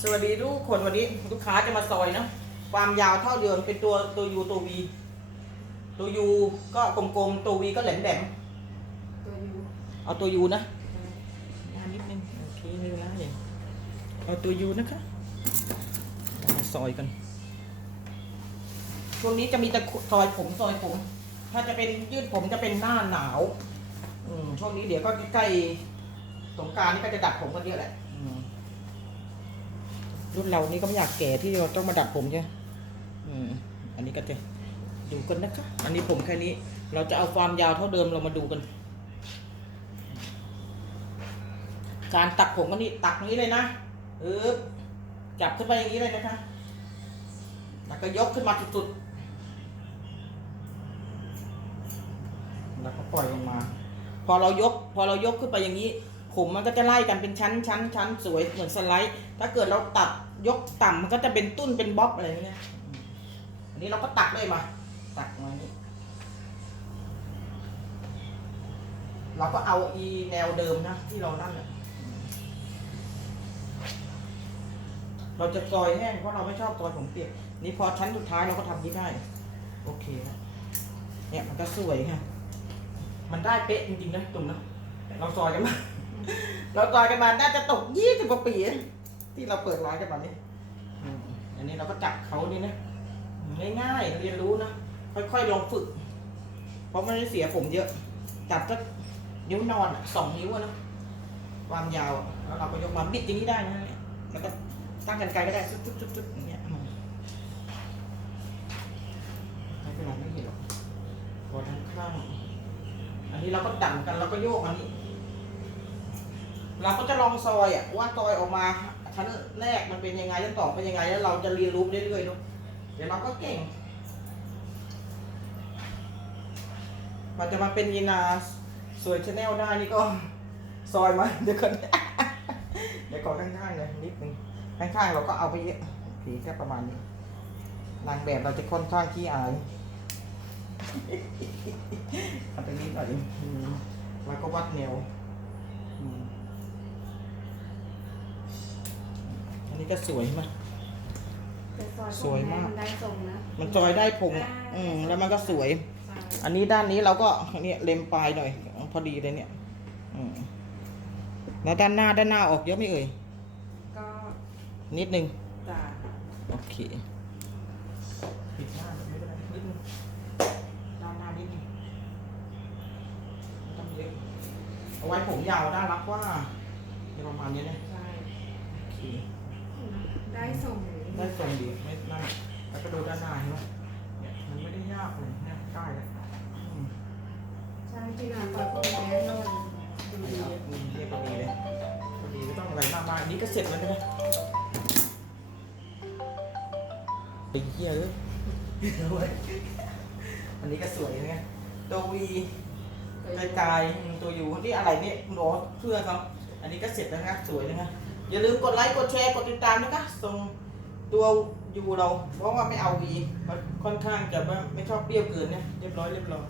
สวัสดีทุกคนวันนี้ลูกค้าจะมาซอยนะความยาวเท่าเดิมเป็นตัวตัวยูตัววีตัวยูก็กลมๆตัววีก็แหลมแหลมตัวยูๆเอาตัวยูนะยาวนิดนึงโอเคไม่เป็นไรเอาตัวยูนะคะมาซอยกันช่วงนี้จะมีแต่ซอยผมซอยผม ถ้าจะเป็นยืดผมจะเป็นหน้าหนาว อืมช่วงนี้เดี๋ยวก็ใกล้สงกรารนี่ก็จะดัดผมกันเยอะแหละอืม รุ่นเรานี่ก็ไม่อยากแก่ที่เราต้องมาดัดผมใช่อืมอันนี้ก็จะดูกันนะคะ อันนี้ผมแค่นี้ เราจะเอาความยาวเท่าเดิมเรามาดูกัน การตักผมก็นี่ตักนี้เลยนะเออจับขึ้นไปอย่างนี้เลยนะคะ แล้วก็ยกขึ้นมาสุดๆแล้วก็ปล่อยลงมา พอเรายก พอเรายกขึ้นไปอย่างนี้ ผมมันก็จะไล่กันเป็นชั้นชั้นชั้นสวยเหมือนสไลด์ ถ้าเกิดเราตัดยกต่ำมันก็จะเป็นตุ้นเป็นบ๊อบอะไรอย่างเงี้ยอันนี้เราก็ตักเลยมา ตักมานี้เราก็เอาอีแนวเดิมนะที่เรานั่นเราจะซอยแห้งเพราะเราไม่ชอบซอยผมเปียก นี่พอชั้นสุดท้ายเราก็ทำนี้ได้ โอเคแล้วเนี่ยมันก็สวยค่ะ มันได้เป๊ะจริงๆนะตุ่มนะเราซอยกันมา เราซอยกันมาน่าจะตกยี่สิบกว่าปี ที่เราเปิดร้านกันมานี่ยอันนี้เราก็จับเขานี่นะง่ายๆเรียนรู้นะค่อยๆลองฝึก เพราะมันไม่ได้เสียผมเยอะ จับสักนิ้วนอนสองนิ้วนะความยาวแล้วเราก็ยกมาบิดอย่างนี้ได้นะเนี่ยแล้วก็ตั้งกันไกลก็ได้จุดๆๆๆอย่างเงี้ยอืมไม่เป็นไรไม่เห็นหรอกพอทั้งข้าง อันนี้เราก็ดันกันเราก็โยกอันนี้ เราก็จะลองซอยอะว่าซอยออกมาชั้นแรกมันเป็นยังไงชั้นสองเป็นยังไงแล้วเราจะเรียนรู้ไปเรื่อยๆเนาะเดี๋ยวเราก็เก่ง มันจะมาเป็นยีนาสวยชาแนลได้นี่ก็ซอยมาเดี๋ยวก่อนเดี๋ยวก่อนข้างๆเลยนิดนึงข้างๆเราก็เอาไปเยอะผีแค่ประมาณนี้นางแบบเราจะค่อนข้างขี้อายทำตรงนี้หน่อยแล้วก็วัดแนวอืมอั นนี้ก็สวยมาก แต่ซอยสวยมาก นได้ทรงนะมันจอยได้ผมอืมแล้วมันก็สวย ใช่อันนี้ด้านนี้เราก็เนี่ยเล็มปลายหน่อย พอดีเลยเนี่ย อืมแล้วด้านหน้าด้านหน้าออกเยอะไหม่เอ่ย ก็นิดนึง จะ โอเคปิดหน้าไม่เป็นไรนิดนึงด้านหน้านิดนึงไม่ต้องเยอะเอาไว้ผมยาวน่ารักว่าเนี่ยประมาณนี้เนี่ยใช่ โอเค ได้ทรงได้ทรงดีไม่นั่นแล้วก็ดูด้านหน้าเห็นไหมเนี่ยมันไม่ได้ยากเลยเนี่ยใกล้แล้วอืมใช่ที่งานตอนผมแม่นอนดูดีอืมเรียกพอดีเลยพอดีไม่ต้องอะไรมากมายนี่ก็เสร็จแล้วใช่ไหมไอ้เหี้ยเอ้ยอันนี้ก็สวยนะตัววีกระจายตัวยูนี่อะไรเนี่ยคุณโรสเสื้อเขาอันนี้ก็เสร็จแล้วนะสวยนะคะ อย่าลืมกดไลค์กดแชร์กดติดตามนะคะส่งตัวยูเรา เพราะว่าไม่เอาวีมันค่อนข้างจะว่ไม่ชอบเปรี้ยวเกินเนี่ยเรียบร้อยเรียบร้อย